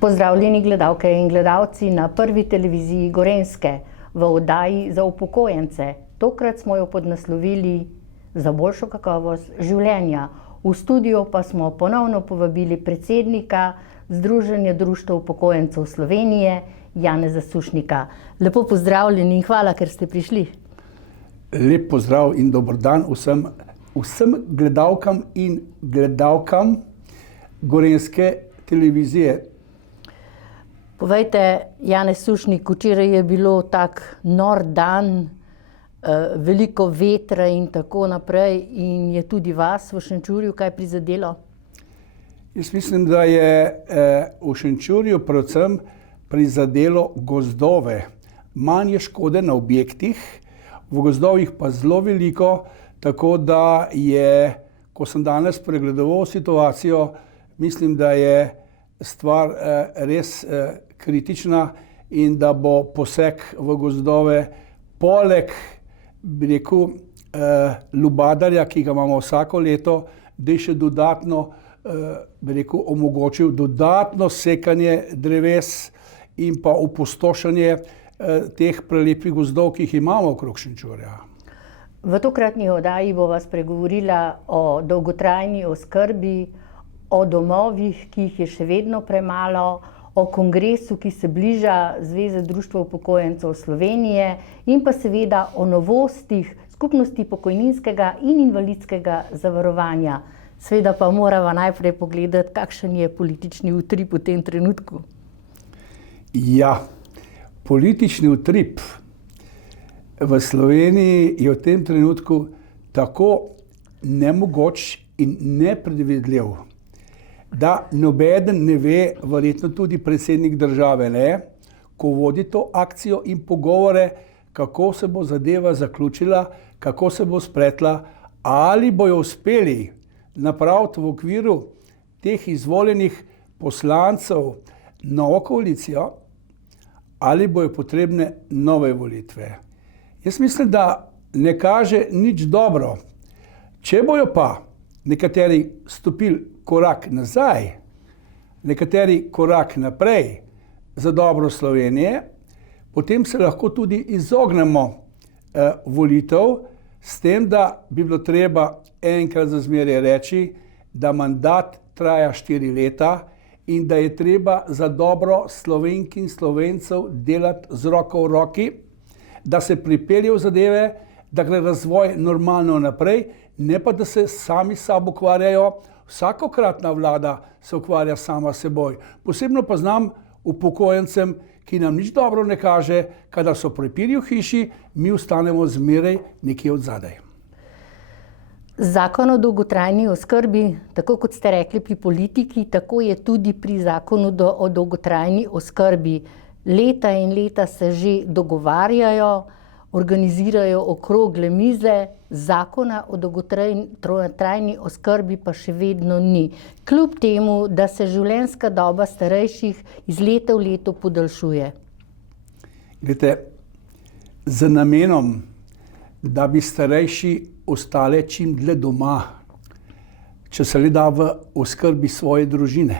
Pozdravljeni gledalke in gledalci na prvi televiziji Gorenjske v oddaji za upokojence. Tokrat smo jo podnaslovili Za boljšo kakovost življenja. V studio pa smo ponovno povabili predsednika Združenja društev upokojencev Slovenije, Janeza Sušnika. Lepo pozdravljeni in hvala, ker ste prišli. Lep pozdrav in dober dan vsem gledalkam in gledalkam Gorenjske televizije. Povejte, Janez Sušnik, včeraj je bilo tak nor dan, veliko vetra in tako naprej, in je tudi vas v Šenčurju kaj prizadelo? Jaz mislim, da je v Šenčurju predvsem prizadelo gozdove. Manj je škode na objektih, v gozdovih pa zelo veliko, tako da je, ko sem danes pregledoval situacijo, mislim, da je stvar res kritična in da bo poseg v gozdove poleg, bi rekel, lubadarja, ki ga imamo vsako leto, da je še dodatno, bi rekel, omogočil dodatno sekanje dreves in pa opustošenje teh prelepih gozdov, ki jih imamo okrog Šenčurja. V tokratni oddaji bova spregovorila o dolgotrajni oskrbi, o domovih, ki jih je še vedno premalo, o kongresu, ki se bliža Zveze društev upokojencev Slovenije, in pa seveda o novostih skupnosti pokojninskega in invalidskega zavarovanja. Seveda pa morava najprej pogledati, kakšen je politični utrip v tem trenutku. Ja, politični utrip v Sloveniji je v tem trenutku tako nemogoč in nepredvidljiv, da nobeden ne ve, verjetno tudi predsednik države ne, ko vodi to akcijo in pogovore, kako se bo zadeva zaključila, kako se bo spletla, ali bojo uspeli napraviti v okviru teh izvoljenih poslancev novo koalicijo, ali bojo potrebne nove volitve. Jaz mislim, da ne kaže nič dobro. Če bojo pa nekateri stopili korak nazaj, nekateri korak naprej za dobro Slovenije, potem se lahko tudi izognemo volitev, s tem, da bi bilo treba enkrat za zmeraj reči, da mandat traja 4 leta in da je treba za dobro Slovenk in Slovencev delati z roko v roki, da se pripelje v zadeve, da gre razvoj normalno naprej, ne pa da se sami sabo ukvarjajo. Vsakokratna vlada se ukvarja sama s seboj. Posebno pa znam upokojencem, ki nam nič dobro ne kaže, kadar so prepiri v hiši, mi ostanemo zmeraj nekje odzadaj. Zakon o dolgotrajni oskrbi, tako kot ste rekli pri politiki, tako je tudi pri zakonu o dolgotrajni oskrbi. Leta in leta se že dogovarjajo, organizirajo okrogle mize, zakona o dolgotrajni oskrbi pa še vedno ni. Kljub temu, da se življenjska doba starejših iz leta v leto podaljšuje. Glejte, z namenom, da bi starejši ostali čim dlje doma, če se le da v oskrbi svoje družine,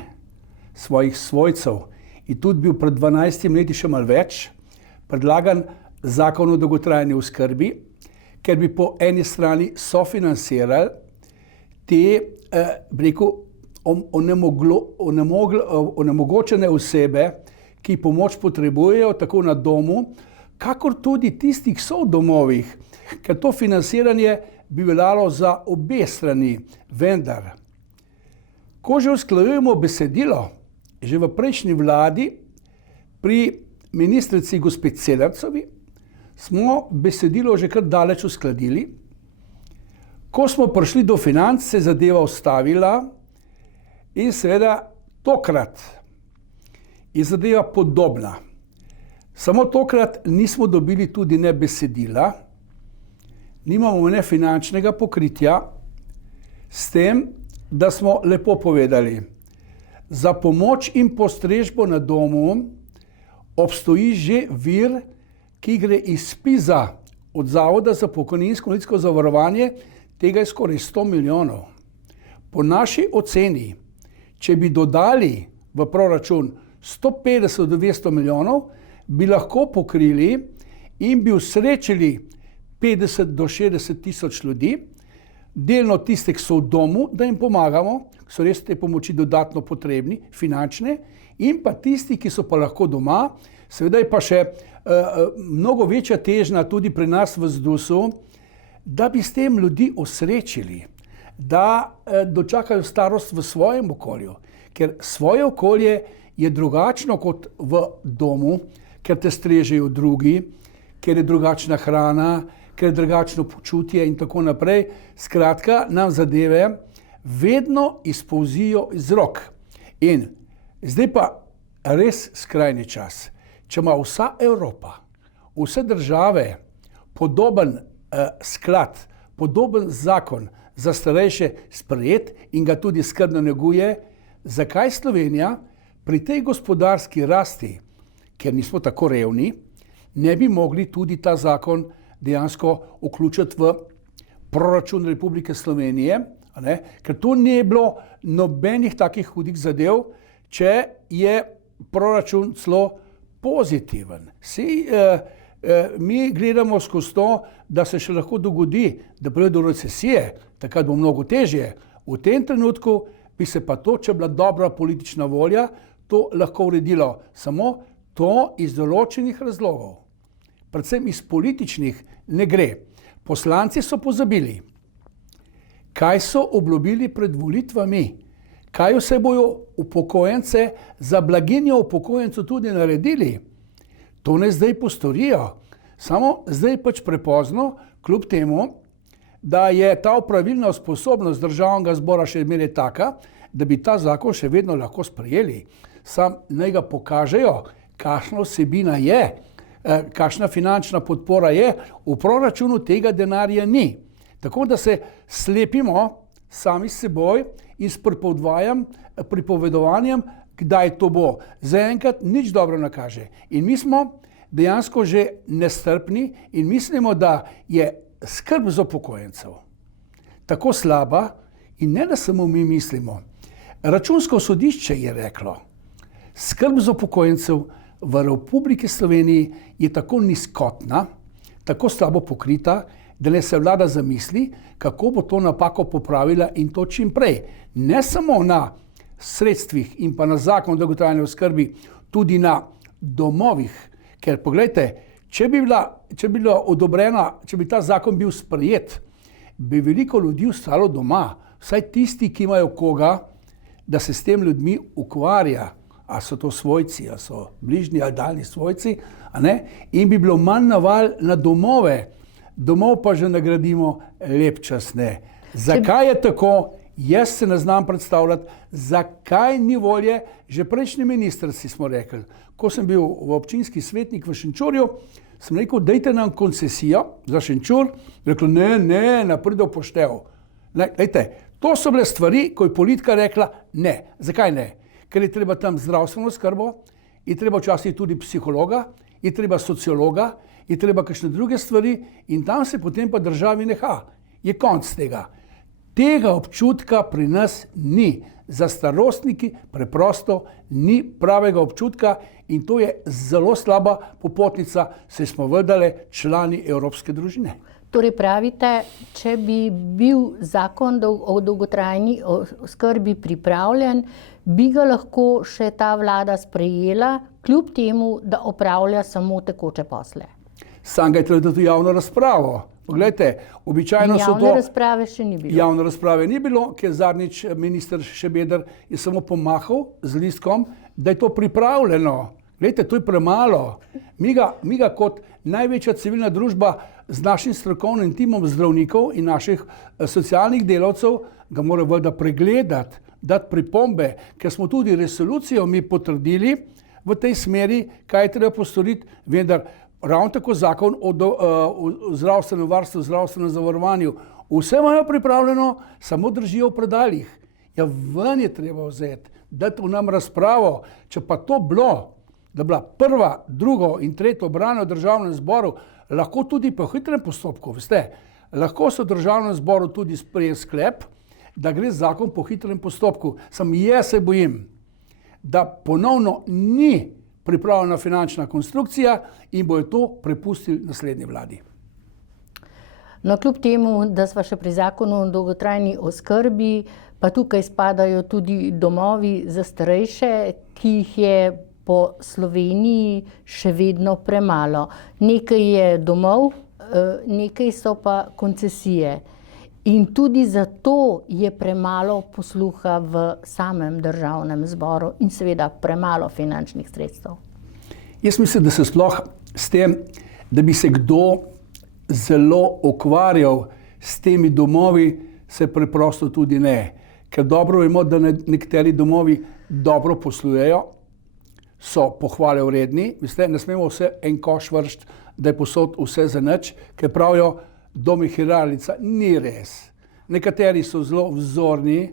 svojih svojcev, in tudi bil pred 12 leti še malo več, predlagan zakon o dolgotrajni oskrbi, ker bi po eni strani sofinancirali te, bi rekel, onemogočene osebe, ki pomoč potrebujejo tako na domu, kakor tudi tistih, ki so v domovih, ker to financiranje bi veljalo za obe strani. Vendar, ko že usklajujemo besedilo, že v prejšnji vladi pri ministrici gospe Celarcovi, smo besedilo že kar daleč uskladili. Ko smo prišli do financ, se je zadeva ustavila in seveda tokrat je zadeva podobna. Samo tokrat nismo dobili tudi ne besedila, nimamo ne finančnega pokritja, S tem, da smo lepo povedali, za pomoč in postrežbo na domu obstoji že vir, ki gre iz SPIZ-a, od Zavoda za pokojninsko in invalidsko zavarovanje, tega je skoraj 100 milijonov. Po naši oceni, če bi dodali v proračun 150 do 200 milijonov, bi lahko pokrili in bi usrečili 50 do 60 tisoč ljudi, delno tiste, ki so v domu, da jim pomagamo, so res te pomoči dodatno potrebni, finančne, in pa tisti, ki so pa lahko doma. Seveda je pa še mnogo večja težnja tudi pri nas v ZDUS-u, da bi s tem ljudi osrečili, da dočakajo starost v svojem okolju, ker svoje okolje je drugačno kot v domu, ker te strežejo drugi, ker je drugačna hrana, ker je drugačno počutje in tako naprej. Skratka, nam zadeve vedno izpolzijo iz rok. In zdaj pa res skrajni čas. Če ima vsa Evropa, vse države podoben sklad, podoben zakon za starejše sprejet in ga tudi skrbno neguje, zakaj Slovenija pri tej gospodarski rasti, ker nismo tako revni, ne bi mogli tudi ta zakon dejansko vključiti v proračun Republike Slovenije, ker tu ni bilo nobenih takih hudih zadev, če je proračun celo pozitiven. Mi gledamo skozi to, da se še lahko dogodi, da pride do recesije, takrat bo mnogo težje. V tem trenutku bi se pa to, če bila dobra politična volja, to lahko uredilo. Samo to iz določenih razlogov, predvsem iz političnih, ne gre. Poslanci so pozabili, kaj so obljubili pred volitvami, kaj vse bojo upokojence za blaginjo upokojencev tudi naredili. To ne zdaj postorijo, samo zdaj pač prepozno, kljub temu, da je ta opravilna sposobnost Državnega zbora še imeli taka, da bi ta zakon še vedno lahko sprejeli. Sam naj ga pokažejo, kakšna vsebina je, kakšna finančna podpora je, v proračunu tega denarja ni. Tako da se slepimo sami s seboj in s pripovedovanjem, kdaj to bo. Zaenkrat nič dobro ne kaže. In mi smo dejansko že nestrpni in mislimo, da je skrb za upokojencev tako slaba in ne da samo mi mislimo. Računsko sodišče je reklo, skrb za upokojencev v Republiki Sloveniji je tako nizkotna, tako slabo pokrita, da ne se vlada zamisli, kako bo to napako popravila in to čim prej. Ne samo na sredstvih in pa na zakon o dolgotrajni oskrbi, tudi na domovih. Ker poglejte, če bi bila odobrena, če bi ta zakon bil sprejet, bi veliko ljudi ostalo doma, vsaj tisti, ki imajo koga, da se s tem ljudmi ukvarja. A so to svojci, a so bližnji ali daljni svojci, in bi bilo manj naval na domove. Domov pa že nagradimo lep čas, ne. Zakaj je tako? Jaz se ne znam predstavljati, zakaj ni volje. Že prejšnji ministrci smo rekli, ko sem bil v občinski svetnik v Šenčurju, sem rekel, dajte nam koncesijo za Šenčur. Rekli, ne pride v poštev. Lejte, to so bile stvari, ko je politika rekla ne. Zakaj ne? Ker je treba tam zdravstveno skrbo, je treba včasih tudi psihologa, je treba sociologa, je treba kakšne druge stvari in tam se potem pa državi neha. Je konc tega. Tega občutka pri nas ni. Za starostniki preprosto ni pravega občutka in to je zelo slaba popotnica, saj smo vendar člani evropske družine. Torej pravite, če bi bil zakon o dolgotrajni oskrbi pripravljen, bi ga lahko še ta vlada sprejela, kljub temu, da opravlja samo tekoče posle. Sam ga je treba dati v javno razpravo. Poglejte, običajno so to... Javne razprave še ni bilo. Javne razprave ni bilo, ker zadnjič minister Šebeder je samo pomahal z listkom, da je to pripravljeno. Glejte, to je premalo. Mi ga kot največja civilna družba z našim strokovnim timom zdravnikov in naših socialnih delavcev ga mora valjda pregledati, dati pripombe, ker smo tudi resolucijo mi potrdili v tej smeri, kaj je treba postoriti, vendar ravno tako zakon o zdravstvenem varstvu, zdravstvenem zavarovanju, Vse imajo pripravljeno, samo držijo v predaljih. Ja, ven je treba vzeti, dati v nam razpravo. Če pa to bilo, da bila prva, drugo in tretjo branje v državnem zboru, lahko tudi po hitrem postopku, veste, lahko se v državnem zboru tudi spreje sklep, da gre zakon po hitrem postopku. Sam jaz se bojim, da ponovno ni pripravljena finančna konstrukcija in bojo to prepustili naslednji vladi. No, kljub temu, da sva še pri zakonu o dolgotrajni oskrbi, pa tukaj spadajo tudi domovi za starejše, ki jih je po Sloveniji še vedno premalo. Nekaj je domov, nekaj so pa koncesije. In tudi zato je premalo posluha v samem državnem zboru in seveda premalo finančnih sredstev. Jaz mislim, da se sploh s tem, da bi se kdo zelo ukvarjal s temi domovi, se preprosto tudi ne. Ker dobro vemo, da nekateri domovi dobro poslujejo, so pohvale vredni, veste, ne smemo vse en koš vršiti, da je posod vse za nič, ker pravijo, dom je hiralnica. Ni res. Nekateri so zelo vzorni,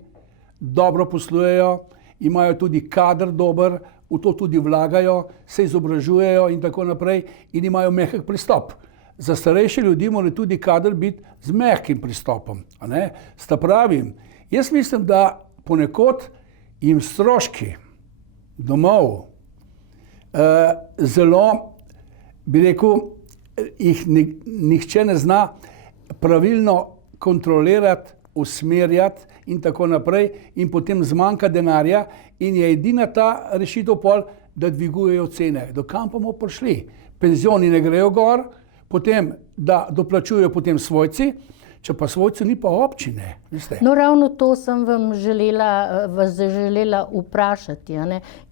dobro poslujejo, imajo tudi kader dober, v to tudi vlagajo, se izobražujejo in tako naprej in imajo mehek pristop. Za starejše ljudi mora tudi kader biti z mehkim pristopom. Sta pravim, jaz mislim, da ponekod jim stroški domov zelo, bi rekel, jih nihče ne zna pravilno kontrolirati, usmerjati in tako naprej in potem zmanjka denarja in je edina ta rešitev pol, da dvigujejo cene. Do kam pa bomo prišli? Penzioni ne grejo gor, potem, da doplačujejo potem svojci, če pa svojci ni pa občine. Veste. No, ravno to sem vas želela vprašati.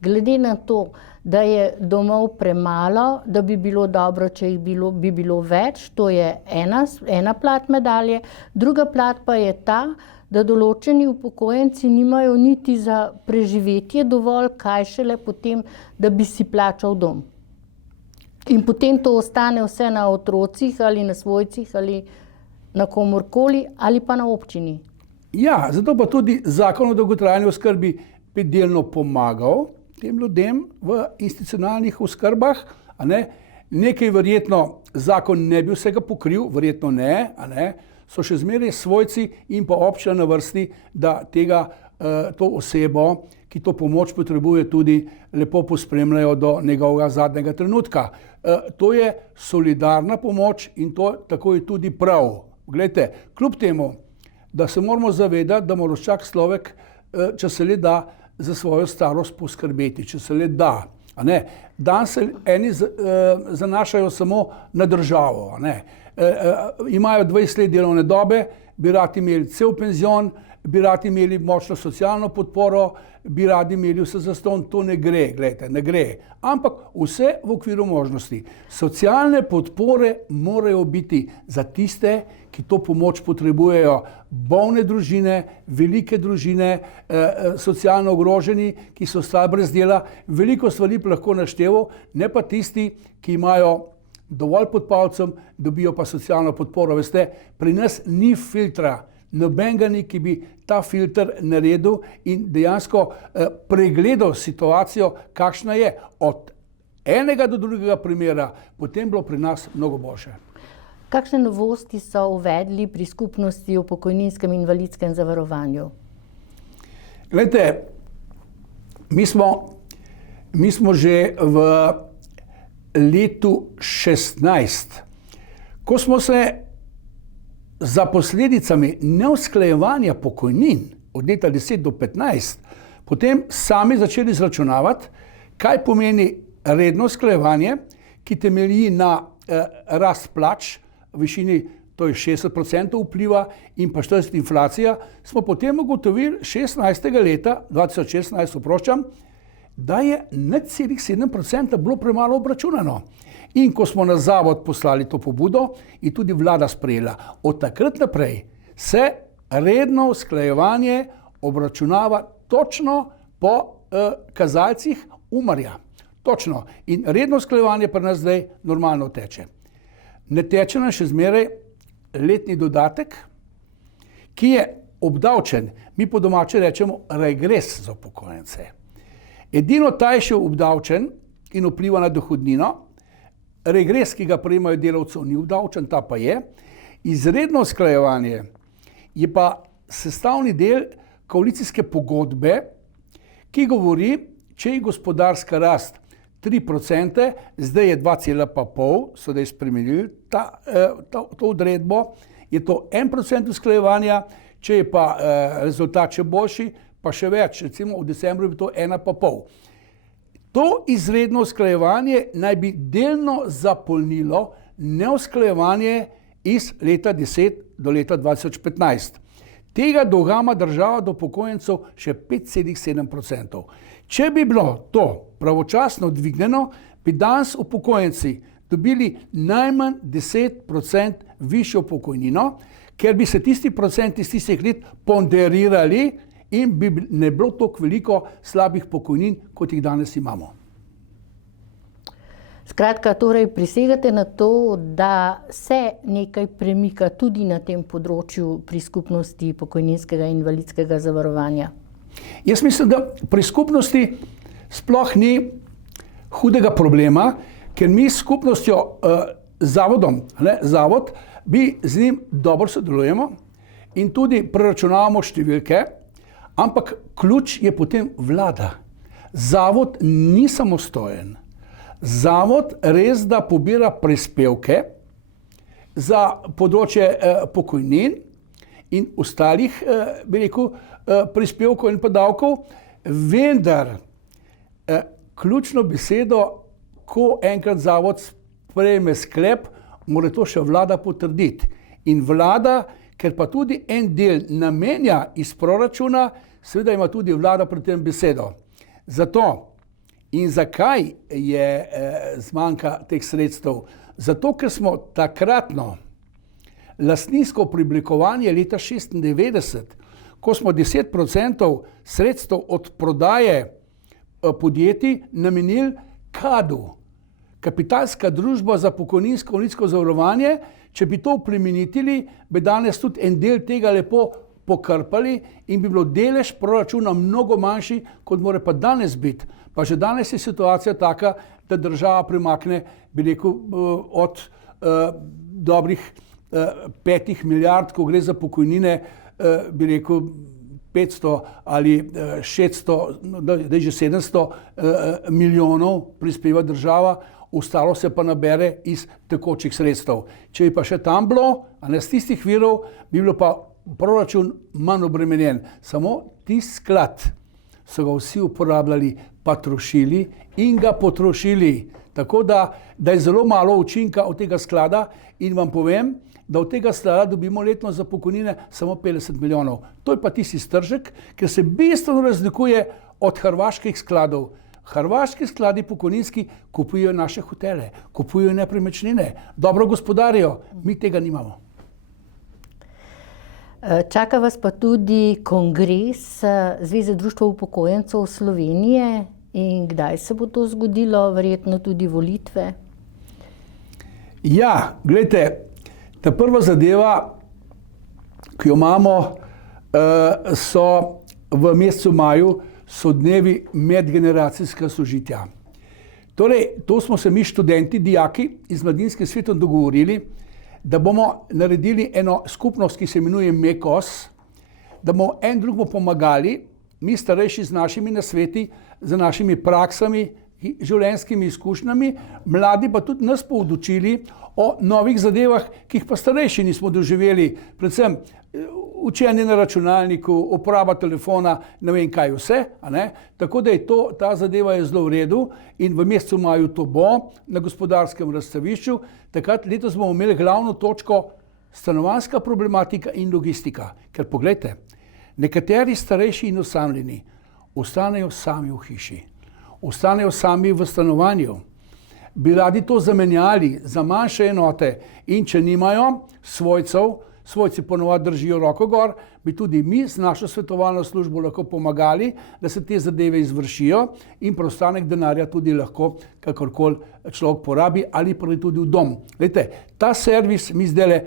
Glede na to, da je domov premalo, da bi bilo dobro, če jih bi bilo več, to je ena plat medalje, druga plat pa je ta, da določeni upokojenci nimajo niti za preživetje dovolj, kaj šele potem, da bi si plačal dom. In potem to ostane vse na otrocih ali na svojcih ali na komorkoli ali pa na občini. Ja, zato pa tudi zakon o dolgotrajni oskrbi bi delno pomagal tem ljudem v institucionalnih oskrbah. Nekaj verjetno zakon ne bi vsega pokril, verjetno ne, so še zmeraj svojci in pa občina na vrsti, da to osebo, ki to pomoč potrebuje, tudi lepo pospremljajo do njegovega zadnjega trenutka. To je solidarna pomoč in to tako je tudi prav. Glejte, kljub temu, da se moramo zavedati, da mora vsak človek, če se le da, za svojo starost poskrbeti, če se le da. Danes se eni zanašajo samo na državo. Imajo 20 let delovne dobe, bi radi imeli cel penzion, bi radi imeli močno socialno podporo, bi radi imeli vse zastonj. To ne gre, gledajte, ne gre. Ampak vse v okviru možnosti. Socialne podpore morajo biti za tiste, ki to pomoč potrebujejo. Bolne družine, velike družine, socialno ogroženi, ki so ostali brez dela. Veliko stvari lahko našteval, ne pa tisti, ki imajo dovolj pod palcem, dobijo pa socialno podporo. Veste, pri nas ni filtra. Nobenega ni, ki bi ta filter naredil in dejansko pregledal situacijo, kakšna je od enega do drugega primera, potem bilo pri nas mnogo boljše. Kakšne novosti so uvedli pri skupnosti o pokojninskem in invalidskem zavarovanju? Glejte, mi smo že v letu 16, ko smo se za posledicami neusklajevanja pokojnin od leta 10 do 15, potem sami začeli izračunavati, kaj pomeni redno usklajevanje, ki temelji na rast plač v višini, to je 60% vpliva in pa 40% inflacija, smo potem ugotovili 16. leta 2016, da je 0,7% bilo premalo obračunano. In ko smo na zavod poslali to pobudo, je tudi vlada sprejela. Od takrat naprej se redno usklajevanje obračunava točno po kazalcih Umarja. Točno. In redno usklajevanje pri nas zdaj normalno teče. Ne teče nam še zmeraj letni dodatek, ki je obdavčen, mi po domače rečemo regres za upokojence. Edino ta je še obdavčen in vpliva na dohodnino, regres, ki ga prejemajo delavcev, ni obdavčen, ta pa je. Izredno usklajevanje je pa sestavni del koalicijske pogodbe, ki govori, če je gospodarska rast 3%, zdaj je 2,5%, so zdaj spremenili to odredbo, je to 1% usklajevanja, če je pa rezultat še boljši, pa še več, recimo v decembru je to 1,5%. To izredno usklajevanje naj bi delno zapolnilo neusklajevanje iz leta 10 do leta 2015. Tega dolga ima država do upokojencev še 5,7%. Če bi bilo to pravočasno dvignjeno, bi danes upokojenci dobili najmanj 10% višjo pokojnino, ker bi se tisti procenti iz tistih let ponderirali in bi ne bilo toliko veliko slabih pokojnin, kot jih danes imamo. Skratka, torej prisegate na to, da se nekaj premika tudi na tem področju pri skupnosti pokojninskega in invalidskega zavarovanja? Jaz mislim, da pri skupnosti sploh ni hudega problema, ker mi s skupnostjo zavodom, zavod, mi z njim dobro sodelujemo in tudi preračunavamo številke, ampak ključ je potem vlada. Zavod ni samostojen. Zavod res da pobira prispevke za področje pokojnin in ostalih, bi rekel, prispevkov in pa davkov, vendar ključno besedo, ko enkrat zavod sprejme sklep, mora to še vlada potrditi. In vlada, ker pa tudi en del namenja iz proračuna, seveda ima tudi vlada pri tem besedo. Zato in zakaj je zmanjka teh sredstev? Zato, ker smo takratno lastninsko preoblikovanje leta 1996, ko smo 10% sredstev od prodaje podjetij namenili KAD-u, Kapitalska družba za pokojninsko in invalidsko zavarovanje. Če bi to oplemenitili, bi danes tudi en del tega lepo pokrpali in bi bilo delež proračuna mnogo manjši, kot mora pa danes biti. Pa že danes je situacija taka, da država premakne, bi rekel, od dobrih 5 milijard, ko gre za pokojnine, bi rekel 500 ali 600, da je že 700 milijonov prispeva država, ostalo se pa nabere iz tekočih sredstev. Če bi pa še tam bilo, a ne z tistih virov, bi bilo pa proračun manj obremenjen. Samo tisti sklad so ga vsi uporabljali, pa trošili in ga potrošili. Tako da je zelo malo učinka od tega sklada in vam povem, da od tega sklada dobimo letno za pokojnine samo 50 milijonov. To je pa tisti stržek, ker se bistveno razlikuje od hrvaških skladov. Hrvaški skladi pokojninski kupujejo naše hotele, kupujejo nepremičnine, dobro gospodarijo, mi tega nimamo. Čaka vas pa tudi kongres Zveze društev upokojencev Slovenije in kdaj se bo to zgodilo, verjetno tudi volitve? Ja, gledajte, ta prva zadeva, ki jo imamo, so v mesecu maju, so dnevi medgeneracijskega sožitja. Torej, to smo se mi študenti, dijaki iz Mladinskim svetom dogovorili, da bomo naredili eno skupnost, ki se imenuje MEKOS, da bomo en drugemu pomagali, mi starejši z našimi nasveti, z našimi praksami, življenjskimi izkušnjami, mladi pa tudi nas poučili o novih zadevah, ki jih pa starejši nismo doživeli, predvsem učenje na računalniku, uporaba telefona, ne vem kaj vse, a ne? Tako da je ta zadeva je zelo v redu in v mesecu maju to bo na gospodarskem razstavišču. Takrat letos bomo imeli glavno točko stanovanjska problematika in logistika. Ker poglejte, nekateri starejši in osamljeni ostanejo sami v hiši, ostanejo sami v stanovanju, bi radi to zamenjali za manjše enote in če nimajo svojcev, svojci ponovadi držijo roko gor, bi tudi mi z našo svetovalno službo lahko pomagali, da se te zadeve izvršijo in preostanek denarja tudi lahko kakorkoli človek porabi ali pa tudi v dom. Glejte, ta servis mi zdaj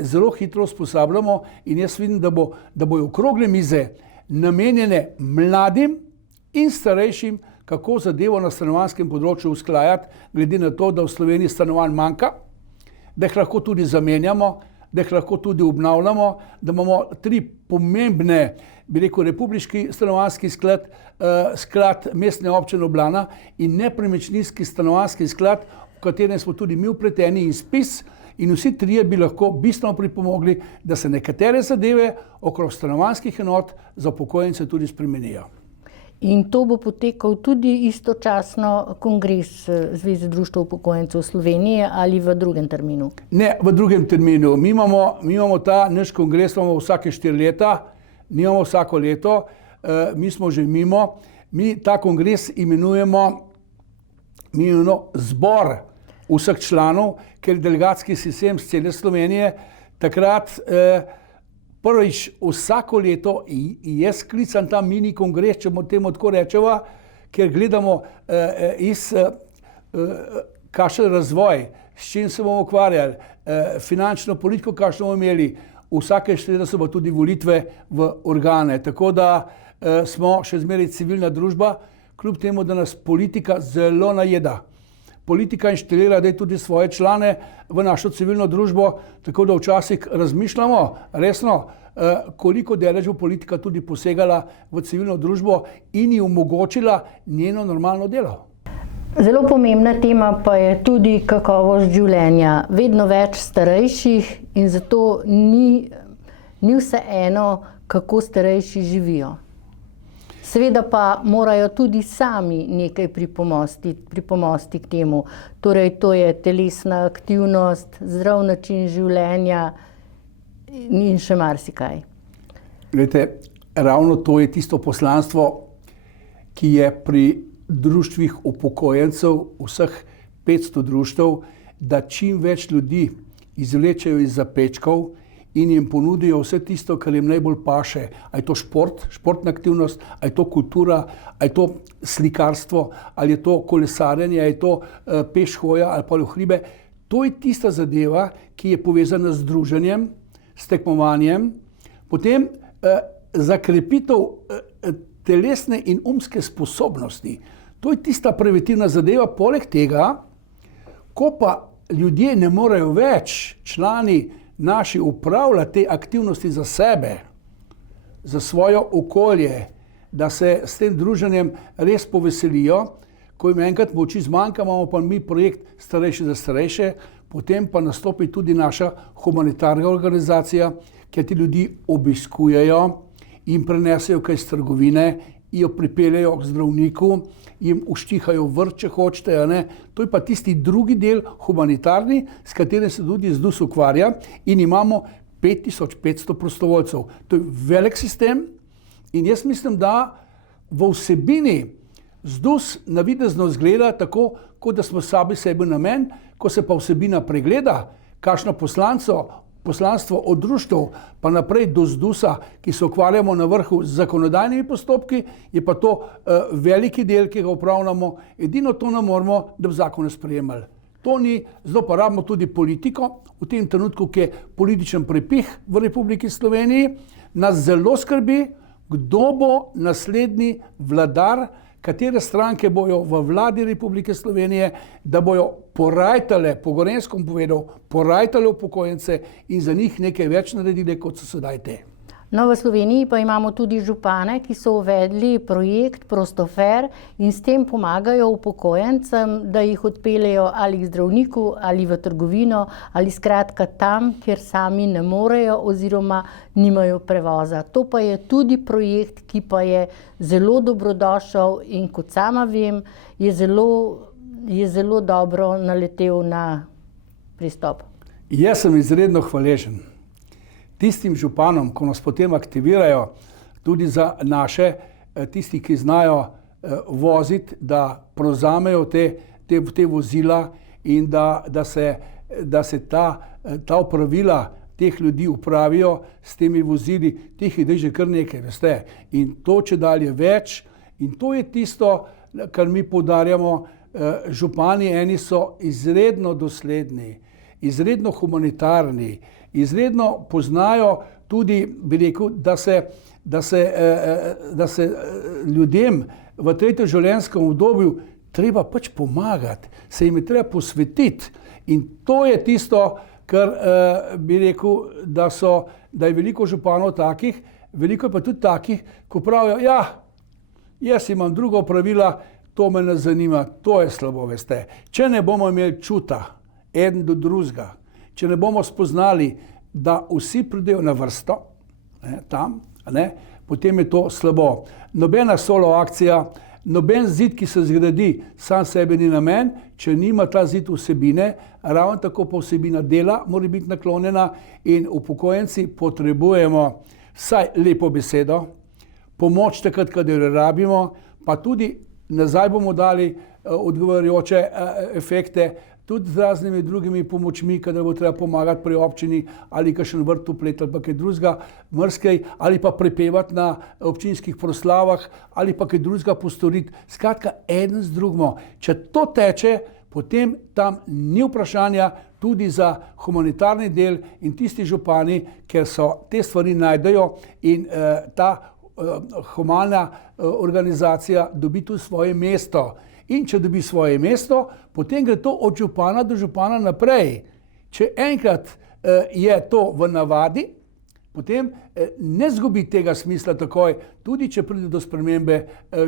zelo hitro usposabljamo in jaz vidim, da bojo okrogle mize namenjene mladim in starejšim, kako zadevo na stanovanjskem področju usklajati, glede na to, da v Sloveniji stanovanj manjka, da jih lahko tudi zamenjamo, da jih lahko tudi obnavljamo, da imamo 3 pomembne, bi rekel, republiški stanovanjski sklad, sklad Mestne občine Ljubljana in nepremičninski stanovanjski sklad, v katerem smo tudi mi vpleteni in ZPIZ, in vsi trije bi lahko bistveno pripomogli, da se nekatere zadeve okrog stanovanjskih enot za upokojence tudi spremenijo. In to bo potekal tudi istočasno kongres Zveze društev upokojencev Slovenije ali v drugem terminu? Ne, v drugem terminu. Mi imamo ta naš kongres vsake 4 leta, nimamo vsako leto, mi smo že mimo. Mi ta kongres imenujemo zbor vseh članov, ker je delegatski sistem z cele Slovenije. Takrat prvič vsako leto je sklican ta mini kongres, če temu tako rečeva, ker gledamo kakšen razvoj, s čim se bomo ukvarjali, finančno politiko, kakšno bomo imeli. Vsake 4 leta so pa tudi volitve v organe. Tako da smo še zmeraj civilna družba, kljub temu, da nas politika zelo najeda. Politika inštalira tudi svoje člane v našo civilno družbo, tako da včasih razmišljamo resno, koliko daleč bo politika tudi posegala v civilno družbo in ji omogočila njeno normalno delo. Zelo pomembna tema pa je tudi kakovost življenja. Vedno več starejših in zato ni vseeno, kako starejši živijo. Seveda pa morajo tudi sami nekaj pripomosti k temu. Torej, to je telesna aktivnost, zdrav način življenja in še marsikaj. Glejte, ravno to je tisto poslanstvo, ki je pri društvih upokojencev, vseh 500 društev, da čim več ljudi izvlečejo iz zapečkov in jim ponudijo vse tisto, kar jim najbolj paše. A je to šport, športna aktivnost, a je to kultura, a je to slikarstvo, ali je to kolesarjenje, a je to pešhoja ali pa v hribe. To je tista zadeva, ki je povezana z druženjem, s tekmovanjem, potem za krepitev telesne in umske sposobnosti. To je tista preventivna zadeva. Poleg tega, ko pa ljudje ne morejo več, člani naši, upravljati te aktivnosti za sebe, za svoje okolje, da se s tem druženjem res poveselijo, ko jim enkrat moči zmanjka, imamo pa mi projekt Starejši za starejše, potem pa nastopi tudi naša humanitarna organizacija, kjer ti ljudi obiskujejo, jim prenesejo kaj iz trgovine, jo pripeljejo k zdravniku, jim uštihajo vrt, če hočete, ne. To je pa tisti drugi del humanitarni, s katerim se tudi ZDUS ukvarja in imamo 5500 prostovoljcev. To je velik sistem in jaz mislim, da v vsebini ZDUS navidezno izgleda tako, kot da smo sami sebi namen, ko se pa vsebina pregleda, kakšno poslanstvo od društev pa naprej do ZDUS-a, ki se ukvarjamo na vrhu z zakonodajnimi postopki, je pa to veliki del, ki ga upravljamo. Edino to ne moramo, da bi zakone sprejemali. To ni, zdaj pa rabimo tudi politiko. V tem trenutku, ki je političen prepih v Republiki Sloveniji, nas zelo skrbi, kdo bo naslednji vladar, katere stranke bojo v vladi Republike Slovenije, da bojo porajtale, po Gorenjskem povedal, porajtale upokojence in za njih nekaj več naredili, kot so sedaj te. No, v Sloveniji pa imamo tudi župane, ki so uvedli projekt Prostofer in s tem pomagajo upokojencem, da jih odpeljejo ali k zdravniku ali v trgovino ali skratka tam, kjer sami ne morejo oziroma nimajo prevoza. To pa je tudi projekt, ki pa je zelo dobrodošel in kot sama vem, je zelo dobro naletel na pristop. Jaz sem izredno hvaležen tistim županom, ko nas potem aktivirajo, tudi za naše, tisti, ki znajo voziti, da prevzamejo te vozila in da se ta opravila, teh ljudi upravijo s temi vozili, teh je že kar nekaj, veste. In to če dalje več, in to je tisto, kar mi poudarjamo, župani eni so izredno dosledni, izredno humanitarni, izredno poznajo tudi, bi rekel, da se ljudem v tretjem življenjskem obdobju treba pač pomagati, se jim je treba posvetiti. In to je tisto, kar bi rekel, da je veliko županov takih, veliko je pa tudi takih, ko pravijo, ja, jaz imam druga opravila, to me ne zanima, to je slabo, veste. Če ne bomo imeli čuta eden do drugega, če ne bomo spoznali, da vsi pridejo na vrsto, tam, potem je to slabo. Nobena solo akcija, noben zid, ki se zgradi, sam sebi ni namen, če nima ta zid vsebine, ravno tako pa vsebina dela mora biti naklonjena in upokojenci potrebujemo vsaj lepo besedo, pomoč takrat, kadar jo rabimo, pa tudi nazaj bomo dali odgovarjajoče efekte, tudi z raznimi drugimi pomočmi, kadar bo treba pomagati pri občini ali kakšen vrt uplet ali pa kaj drugega, mrskej, ali pa prepevati na občinskih proslavah ali pa kaj drugega postoriti. Skratka, eden z drugim. Če to teče, potem tam ni vprašanja tudi za humanitarni del in tisti župani, ker so te stvari najdejo in ta humana organizacija dobi tu svoje mesto. In če dobi svoje mesto, potem gre to od župana do župana naprej. Če enkrat je to v navadi, potem ne zgubi tega smisla takoj, tudi če pride do spremembe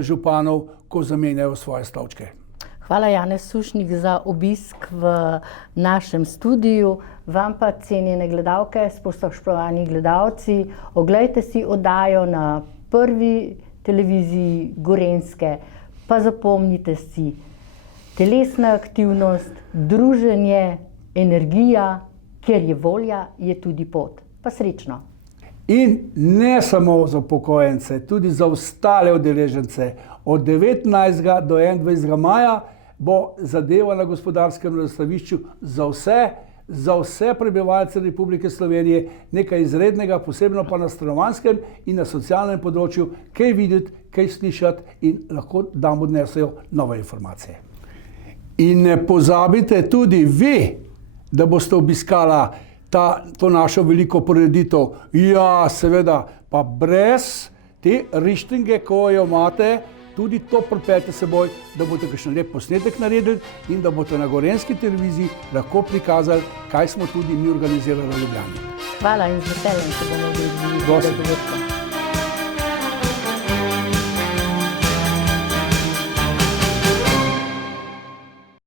županov, ko zamenjajo svoje stolčke. Hvala, Janez Sušnik, za obisk v našem studiu. Vam pa, cenjene gledalke, spoštovani gledalci, oglejte si oddajo na Prvi televiziji Gorenjske. Pa zapomnite si, telesna aktivnost, druženje, energija, kjer je volja, je tudi pot. Pa srečno. In ne samo za upokojence, tudi za ostale udeležence. Od 19. do 21. maja bo zadeva na Gospodarskem razstavišču za vse prebivalce Republike Slovenije nekaj izrednega, posebno pa na stanovanjskem in na socialnem področju, kaj videti, kaj slišati in lahko nam odnesejo nove informacije. In ne pozabite tudi vi, da boste obiskala to našo veliko prireditev. Ja, seveda, pa brez te rištinge, ko jo imate, tudi to pripeljte seboj, da boste kakšen lep posnetek naredili in da boste na Gorenjski televiziji lahko prikazali, kaj smo tudi mi organizirali v Ljubljani. Hvala in z veseljem se bomo videli.